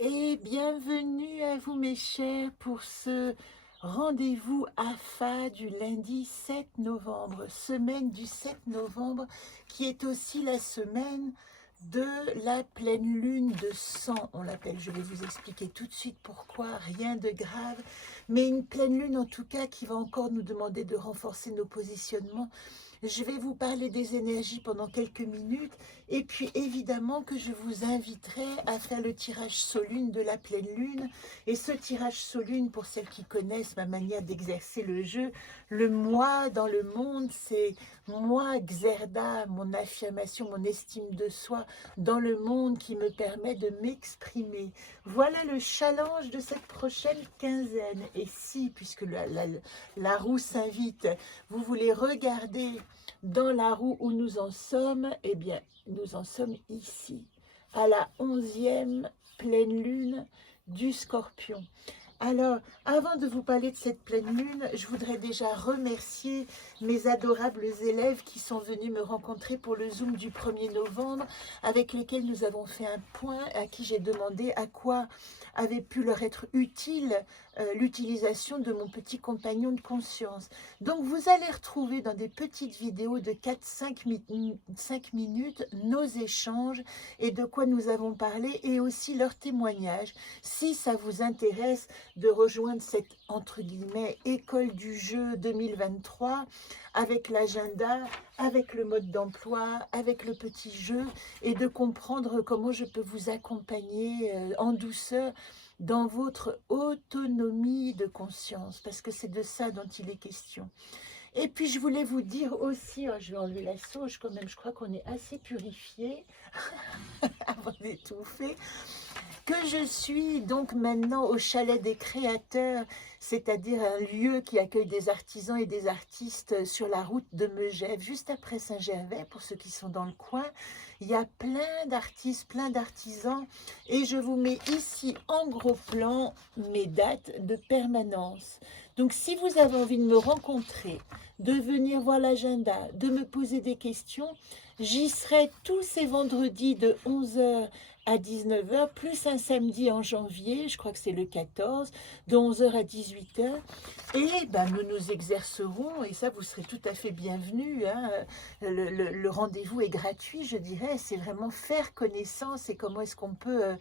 Et bienvenue à vous mes chers pour ce rendez-vous AFA du lundi 7 novembre, semaine du 7 novembre qui est aussi la semaine de la pleine lune de sang, on l'appelle. Je vais vous expliquer tout de suite pourquoi, rien de grave, mais une pleine lune en tout cas qui va encore nous demander de renforcer nos positionnements. Je vais vous parler des énergies pendant quelques minutes et puis évidemment que je vous inviterai à faire le tirage Solune de la pleine lune. Et ce tirage Solune, pour celles qui connaissent ma manière d'exercer le jeu, le moi dans le monde, c'est moi, Xerda, mon affirmation, mon estime de soi dans le monde qui me permet de m'exprimer. Voilà le challenge de cette prochaine quinzaine. Et si, puisque la roue s'invite, vous voulez regarder dans la roue où nous en sommes, eh bien, nous en sommes ici, à la 11e pleine lune du Scorpion. Alors, avant de vous parler de cette pleine lune, je voudrais déjà remercier mes adorables élèves qui sont venus me rencontrer pour le Zoom du 1er novembre, avec lesquels nous avons fait un point, à qui j'ai demandé à quoi avait pu leur être utile l'utilisation de mon petit compagnon de conscience. Donc, vous allez retrouver dans des petites vidéos de 4-5 minutes nos échanges et de quoi nous avons parlé et aussi leurs témoignages. Si ça vous intéresse de rejoindre cette, entre guillemets, école du jeu 2023 avec l'agenda, avec le mode d'emploi, avec le petit jeu et de comprendre comment je peux vous accompagner en douceur dans votre autonomie de conscience, parce que c'est de ça dont il est question. Et puis je voulais vous dire aussi, je vais enlever la sauge quand même, je crois qu'on est assez purifié avant d'étouffer, que je suis donc maintenant au Chalet des Créateurs, c'est-à-dire un lieu qui accueille des artisans et des artistes sur la route de Megève, juste après Saint-Gervais, pour ceux qui sont dans le coin. Il y a plein d'artistes, plein d'artisans, et je vous mets ici en gros plan mes dates de permanence. Donc si vous avez envie de me rencontrer, de venir voir l'agenda, de me poser des questions, j'y serai tous ces vendredis de 11h à 19h, plus un samedi en janvier, je crois que c'est le 14, de 11h à 18h. Et ben, nous nous exercerons, et ça vous serez tout à fait bienvenus. Hein. Le rendez-vous est gratuit, je dirais. C'est vraiment faire connaissance et comment est-ce qu'on peut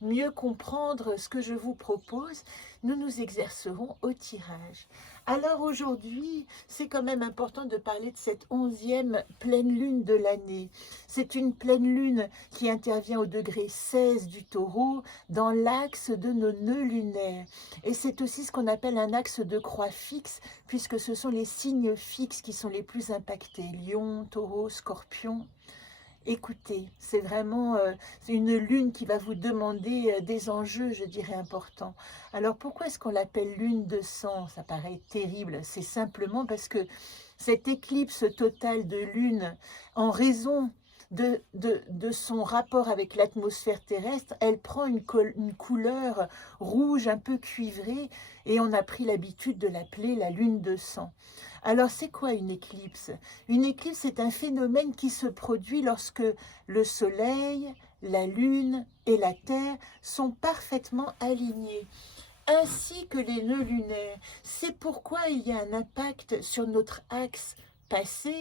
mieux comprendre ce que je vous propose. Nous nous exercerons au tirage. Alors aujourd'hui, c'est quand même important de parler de cette 11e pleine lune de l'année. C'est une pleine lune qui intervient au degré 16 du taureau dans l'axe de nos nœuds lunaires. Et c'est aussi ce qu'on appelle un axe de croix fixe, puisque ce sont les signes fixes qui sont les plus impactés. Lion, taureau, scorpion. Écoutez, c'est vraiment une lune qui va vous demander des enjeux, je dirais, importants. Alors pourquoi est-ce qu'on l'appelle lune de sang? Ça paraît terrible. C'est simplement parce que cette éclipse totale de lune, en raison de son rapport avec l'atmosphère terrestre, elle prend une couleur rouge un peu cuivrée et on a pris l'habitude de l'appeler la lune de sang. Alors c'est quoi une éclipse? Une éclipse, c'est un phénomène qui se produit lorsque le soleil, la lune et la terre sont parfaitement alignés, ainsi que les nœuds lunaires. C'est pourquoi il y a un impact sur notre axe passé,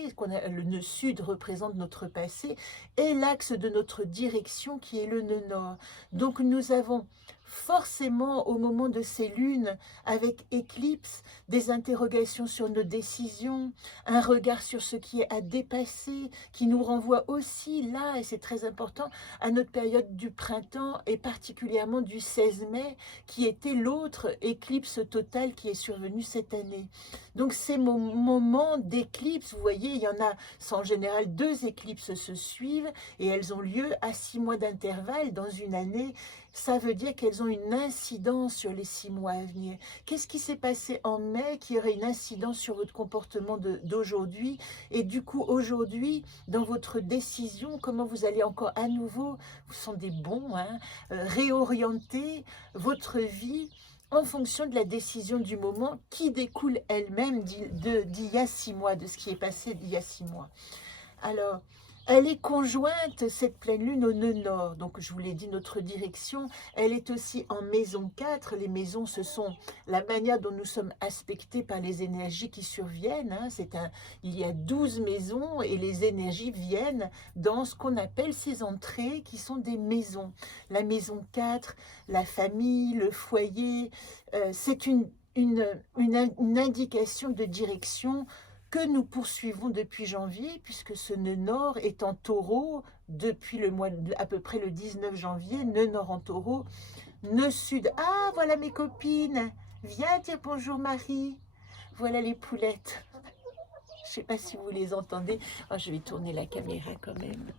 le nœud sud représente notre passé, et l'axe de notre direction qui est le nœud nord. Donc nous avons forcément au moment de ces lunes avec éclipse des interrogations sur nos décisions, un regard sur ce qui est à dépasser, qui nous renvoie aussi là, et c'est très important, à notre période du printemps et particulièrement du 16 mai qui était l'autre éclipse totale qui est survenue cette année. Donc ces moments d'éclipse, vous voyez, il y en a, en général 2 éclipses se suivent et elles ont lieu à 6 mois d'intervalle dans une année. Ça veut dire qu'elles ont une incidence sur les 6 mois à venir. Qu'est-ce qui s'est passé en mai qui aurait une incidence sur votre comportement d'aujourd'hui? Et du coup, aujourd'hui, dans votre décision, comment vous allez encore à nouveau, vous sont des bons, hein, réorienter votre vie en fonction de la décision du moment qui découle elle-même d'il y a 6 mois, de ce qui est passé d'il y a 6 mois. Alors, Elle est conjointe, cette pleine lune, au nœud nord. Donc, je vous l'ai dit, notre direction, elle est aussi en maison 4. Les maisons, ce sont la manière dont nous sommes aspectés par les énergies qui surviennent. Hein. Il y a 12 maisons et les énergies viennent dans ce qu'on appelle ces entrées qui sont des maisons. La maison 4, la famille, le foyer, c'est une indication de direction que nous poursuivons depuis janvier, puisque ce nœud nord est en taureau depuis à peu près le 19 janvier, nœud nord en taureau, nœud sud. Ah, voilà mes copines. Viens dire bonjour Marie. Voilà les poulettes. Je ne sais pas si vous les entendez. Oh, je vais tourner la caméra quand même.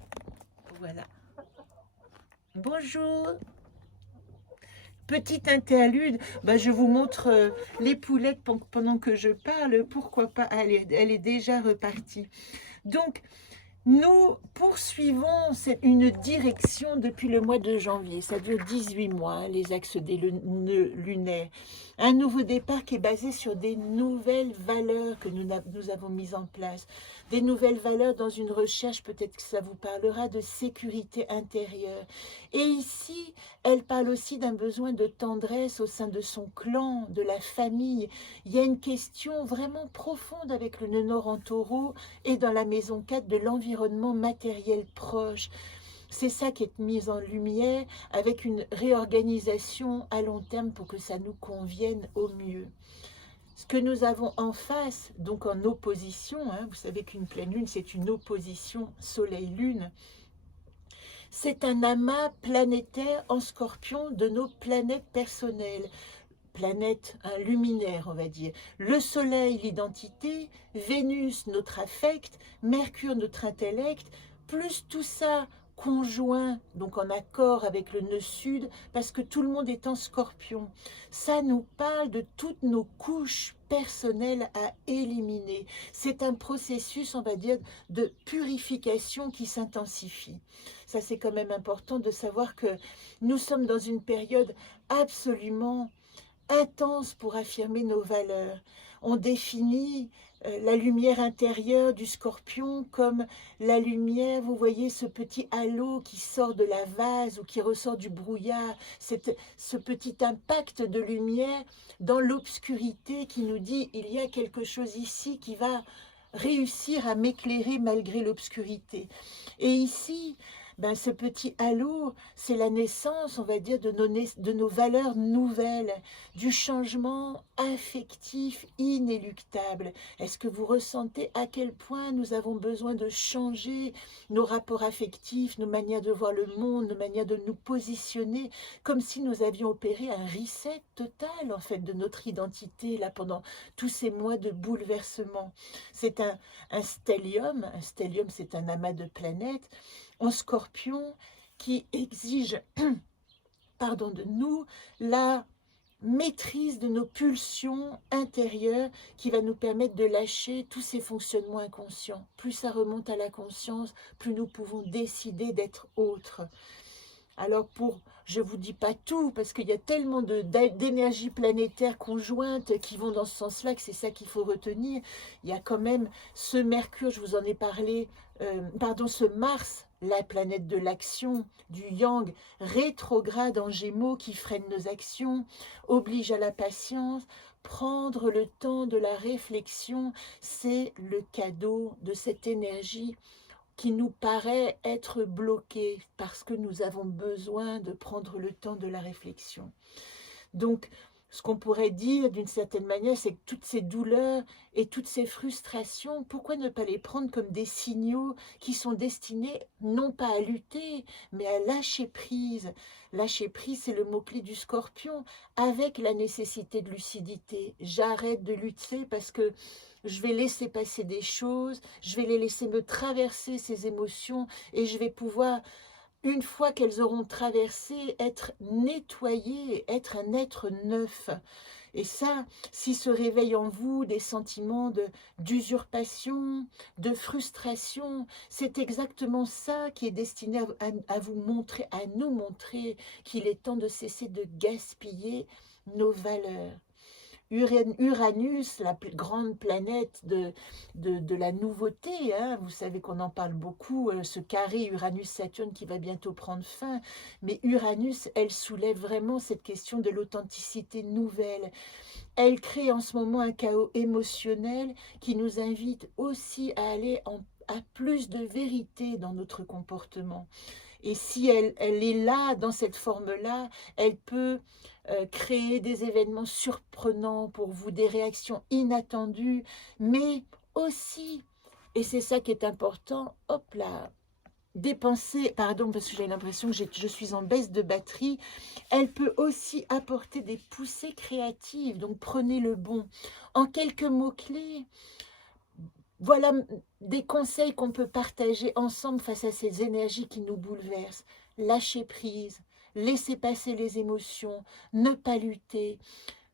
Voilà. Bonjour. Petite interlude, je vous montre les poulettes pendant que je parle. Pourquoi pas? Elle est déjà repartie. Donc, nous poursuivons une direction depuis le mois de janvier. Ça dure 18 mois, hein, les axes des nœuds lunaires. Un nouveau départ qui est basé sur des nouvelles valeurs que nous avons mises en place. Des nouvelles valeurs dans une recherche, peut-être que ça vous parlera, de sécurité intérieure. Et ici, elle parle aussi d'un besoin de tendresse au sein de son clan, de la famille. Il y a une question vraiment profonde avec le nœud nord en taureau et dans la maison 4 de l'environnement matériel proche. C'est ça qui est mis en lumière avec une réorganisation à long terme pour que ça nous convienne au mieux. Ce que nous avons en face, donc en opposition, hein, vous savez qu'une pleine lune, c'est une opposition soleil-lune, c'est un amas planétaire en scorpion de nos planètes personnelles. Planète luminaire, on va dire. Le Soleil, l'identité, Vénus, notre affect, Mercure, notre intellect, plus tout ça conjoint, donc en accord avec le nœud sud, parce que tout le monde est en scorpion. Ça nous parle de toutes nos couches personnelles à éliminer. C'est un processus, on va dire, de purification qui s'intensifie. Ça, c'est quand même important de savoir que nous sommes dans une période absolument intense pour affirmer nos valeurs. On définit la lumière intérieure du scorpion comme la lumière, vous voyez ce petit halo qui sort de la vase ou qui ressort du brouillard, ce petit impact de lumière dans l'obscurité qui nous dit il y a quelque chose ici qui va réussir à m'éclairer malgré l'obscurité. Et ici, ce petit halo, c'est la naissance, on va dire, de nos valeurs nouvelles, du changement affectif inéluctable. Est-ce que vous ressentez à quel point nous avons besoin de changer nos rapports affectifs, nos manières de voir le monde, nos manières de nous positionner, comme si nous avions opéré un reset total, en fait, de notre identité, là, pendant tous ces mois de bouleversement. C'est un stellium. Un stellium, c'est un amas de planètes en scorpion qui exige de nous la maîtrise de nos pulsions intérieures qui va nous permettre de lâcher tous ces fonctionnements inconscients. Plus ça remonte à la conscience, plus nous pouvons décider d'être autres. Alors je ne vous dis pas tout, parce qu'il y a tellement d'énergies planétaires conjointes qui vont dans ce sens-là, que c'est ça qu'il faut retenir. Il y a quand même ce Mercure, je vous en ai parlé, ce Mars, la planète de l'action, du Yang, rétrograde en Gémeaux qui freine nos actions, oblige à la patience. Prendre le temps de la réflexion, c'est le cadeau de cette énergie qui nous paraît être bloqué parce que nous avons besoin de prendre le temps de la réflexion. Donc, ce qu'on pourrait dire d'une certaine manière, c'est que toutes ces douleurs et toutes ces frustrations, pourquoi ne pas les prendre comme des signaux qui sont destinés non pas à lutter, mais à lâcher prise. Lâcher prise, c'est le mot-clé du scorpion, avec la nécessité de lucidité. J'arrête de lutter parce que je vais laisser passer des choses, je vais les laisser me traverser ces émotions et je vais pouvoir, une fois qu'elles auront traversé, être nettoyées, être un être neuf. Et ça, s'il se réveille en vous des sentiments d'usurpation, de frustration, c'est exactement ça qui est destiné à vous montrer, à nous montrer qu'il est temps de cesser de gaspiller nos valeurs. Uranus, la plus grande planète de la nouveauté, hein. Vous savez qu'on en parle beaucoup, ce carré Uranus-Saturne qui va bientôt prendre fin, mais Uranus, elle soulève vraiment cette question de l'authenticité nouvelle. Elle crée en ce moment un chaos émotionnel qui nous invite aussi à aller à plus de vérité dans notre comportement. Et si elle est là, dans cette forme-là, elle peut créer des événements surprenants pour vous, des réactions inattendues, mais aussi, et c'est ça qui est important, hop là, dépenser, pardon, parce que j'ai l'impression que je suis en baisse de batterie, elle peut aussi apporter des poussées créatives, donc prenez le bon. En quelques mots-clés, voilà des conseils qu'on peut partager ensemble face à ces énergies qui nous bouleversent. Lâcher prise, laisser passer les émotions, ne pas lutter,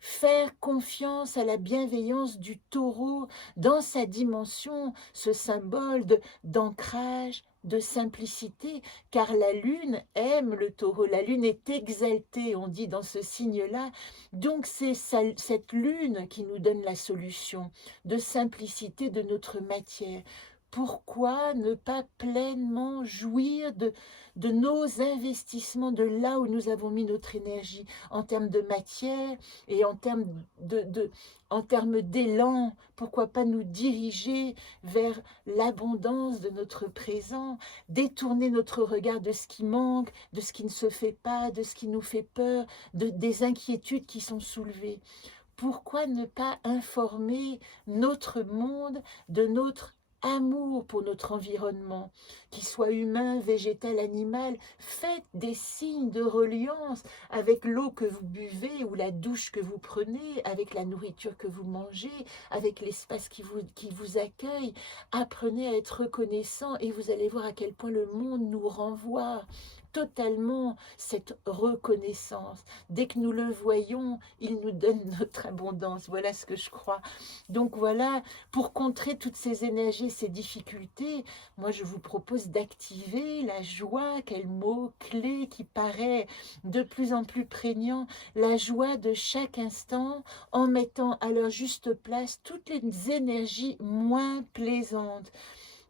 faire confiance à la bienveillance du taureau dans sa dimension, ce symbole d'ancrage, de simplicité, car la lune aime le taureau, la lune est exaltée, on dit dans ce signe-là, donc c'est cette lune qui nous donne la solution de simplicité de notre matière. Pourquoi ne pas pleinement jouir de nos investissements, de là où nous avons mis notre énergie, en termes de matière et en termes en termes d'élan? Pourquoi pas nous diriger vers l'abondance de notre présent, détourner notre regard de ce qui manque, de ce qui ne se fait pas, de ce qui nous fait peur, des inquiétudes qui sont soulevées? Pourquoi ne pas informer notre monde de notre amour pour notre environnement, qu'il soit humain, végétal, animal? Faites des signes de reliance avec l'eau que vous buvez ou la douche que vous prenez, avec la nourriture que vous mangez, avec l'espace qui vous accueille. Apprenez à être reconnaissant et vous allez voir à quel point le monde nous renvoie totalement cette reconnaissance. Dès que nous le voyons, il nous donne notre abondance. Voilà ce que je crois. Donc voilà, pour contrer toutes ces énergies, ces difficultés, moi je vous propose d'activer la joie, quel mot clé qui paraît de plus en plus prégnant, la joie de chaque instant en mettant à leur juste place toutes les énergies moins plaisantes.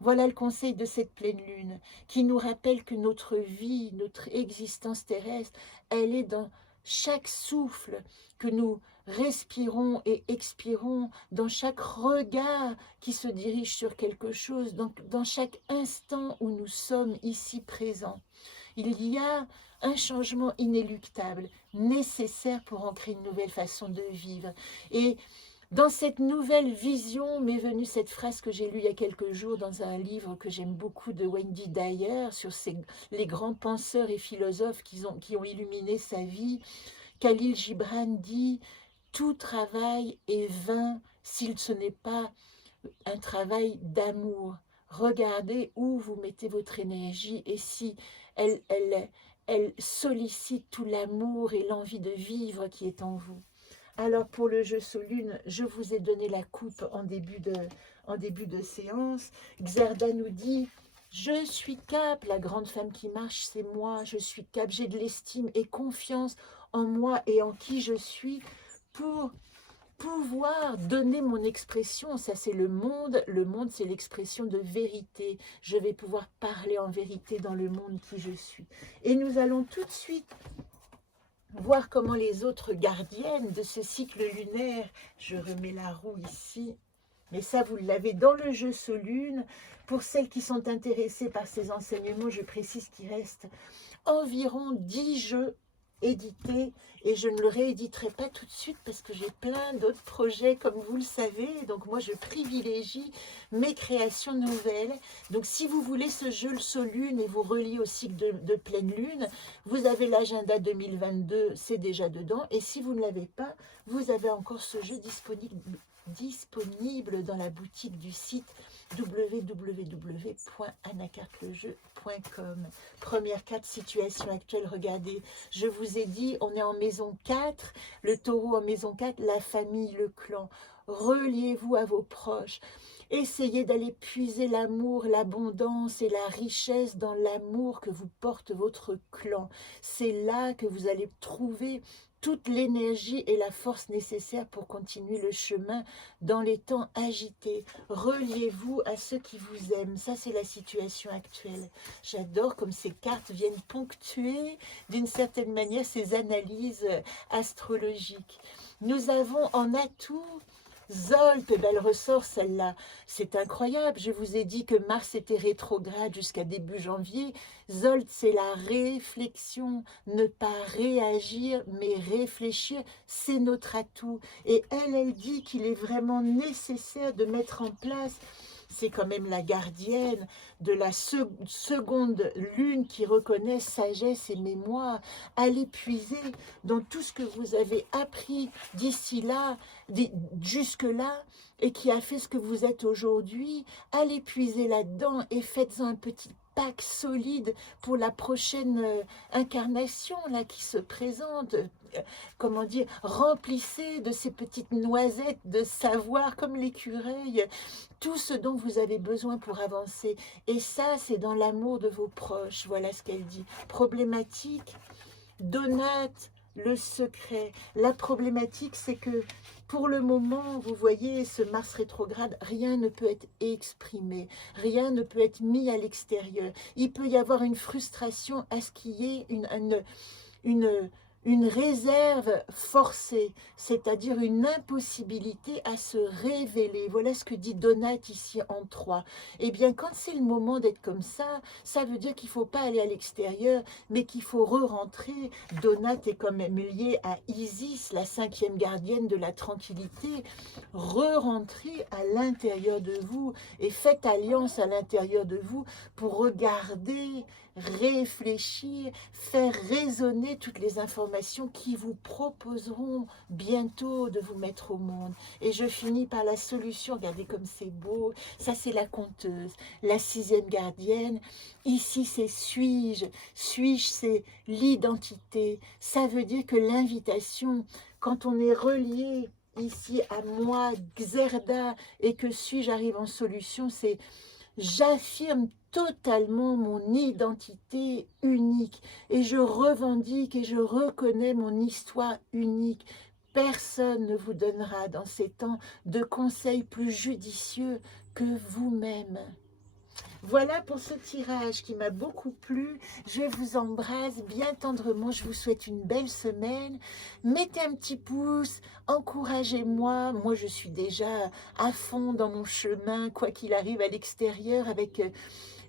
Voilà le conseil de cette pleine lune, qui nous rappelle que notre vie, notre existence terrestre, elle est dans chaque souffle que nous respirons et expirons, dans chaque regard qui se dirige sur quelque chose, donc dans chaque instant où nous sommes ici présents. Il y a un changement inéluctable, nécessaire pour ancrer une nouvelle façon de vivre. Et dans cette nouvelle vision m'est venue cette phrase que j'ai lue il y a quelques jours dans un livre que j'aime beaucoup de Wendy Dyer sur les grands penseurs et philosophes qui ont illuminé sa vie. Khalil Gibran dit « Tout travail est vain s'il ce n'est pas un travail d'amour. Regardez où vous mettez votre énergie et si elle sollicite tout l'amour et l'envie de vivre qui est en vous. » Alors pour le jeu Solune, je vous ai donné la coupe en début de séance. Xerda nous dit « Je suis Cap, la grande femme qui marche, c'est moi. Je suis Cap, j'ai de l'estime et confiance en moi et en qui je suis pour pouvoir donner mon expression. » Ça c'est le monde. Le monde c'est l'expression de vérité. Je vais pouvoir parler en vérité dans le monde qui je suis. Et nous allons tout de suite voir comment les autres gardiennes de ce cycle lunaire, je remets la roue ici, mais ça vous l'avez dans le jeu Solune. Pour celles qui sont intéressées par ces enseignements, je précise qu'il reste environ 10 jeux édités et je ne le rééditerai pas tout de suite parce que j'ai plein d'autres projets comme vous le savez, donc moi je privilégie mes créations nouvelles. Donc si vous voulez ce jeu le Solune et vous reliez au cycle de pleine lune, vous avez l'agenda 2022, c'est déjà dedans, et si vous ne l'avez pas, vous avez encore ce jeu disponible dans la boutique du site www.anacartelejeu.com. Première carte, situation actuelle, regardez, je vous ai dit, on est en maison 4, le taureau en maison 4, la famille, le clan. Reliez-vous à vos proches. Essayez d'aller puiser l'amour, l'abondance et la richesse dans l'amour que vous porte votre clan. C'est là que vous allez trouver toute l'énergie et la force nécessaires pour continuer le chemin dans les temps agités. Reliez-vous à ceux qui vous aiment. Ça, c'est la situation actuelle. J'adore comme ces cartes viennent ponctuer d'une certaine manière ces analyses astrologiques. Nous avons en atout Zolt, elle ressort celle-là. C'est incroyable, je vous ai dit que Mars était rétrograde jusqu'à début janvier. Zolt, c'est la réflexion, ne pas réagir, mais réfléchir, c'est notre atout. Et elle dit qu'il est vraiment nécessaire de mettre en place, c'est quand même la gardienne de la seconde lune qui reconnaît sagesse et mémoire. Allez puiser dans tout ce que vous avez appris d'ici là, jusque-là, et qui a fait ce que vous êtes aujourd'hui. Allez puiser là-dedans et faites-en un petit pack solide pour la prochaine incarnation là qui se présente. Comment dire, remplissez de ces petites noisettes de savoir comme l'écureuil tout ce dont vous avez besoin pour avancer. Et ça, c'est dans l'amour de vos proches. Voilà ce qu'elle dit. Problématique, Donate le secret. La problématique, c'est que pour le moment, vous voyez, ce Mars rétrograde, rien ne peut être exprimé, rien ne peut être mis à l'extérieur. Il peut y avoir une frustration à ce qu'il y ait une réserve forcée, c'est-à-dire une impossibilité à se révéler. Voilà ce que dit Donate ici en 3. Eh bien, quand c'est le moment d'être comme ça veut dire qu'il ne faut pas aller à l'extérieur, mais qu'il faut re-rentrer. Donate est quand même liée à Isis, la 5e gardienne de la tranquillité. Re-rentrez à l'intérieur de vous et faites alliance à l'intérieur de vous pour regarder, réfléchir, faire résonner toutes les informations qui vous proposeront bientôt de vous mettre au monde. Et je finis par la solution. Regardez comme c'est beau. Ça, c'est la conteuse, la 6e gardienne. Ici, c'est suis-je. Suis-je, c'est l'identité. Ça veut dire que l'invitation, quand on est relié ici à moi, Xerda, et que suis-je arrive en solution, c'est j'affirme totalement mon identité unique et je revendique et je reconnais mon histoire unique. Personne ne vous donnera dans ces temps de conseils plus judicieux que vous-même. Voilà pour ce tirage qui m'a beaucoup plu. Je vous embrasse bien tendrement. Je vous souhaite une belle semaine. Mettez un petit pouce, encouragez-moi. Moi, je suis déjà à fond dans mon chemin, quoi qu'il arrive à l'extérieur, avec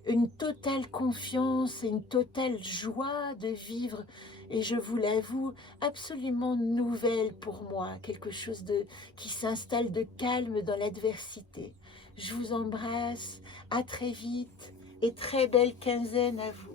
une totale confiance et une totale joie de vivre. Et je vous l'avoue, absolument nouvelle pour moi, quelque chose qui s'installe de calme dans l'adversité. Je vous embrasse, à très vite et très belle quinzaine à vous.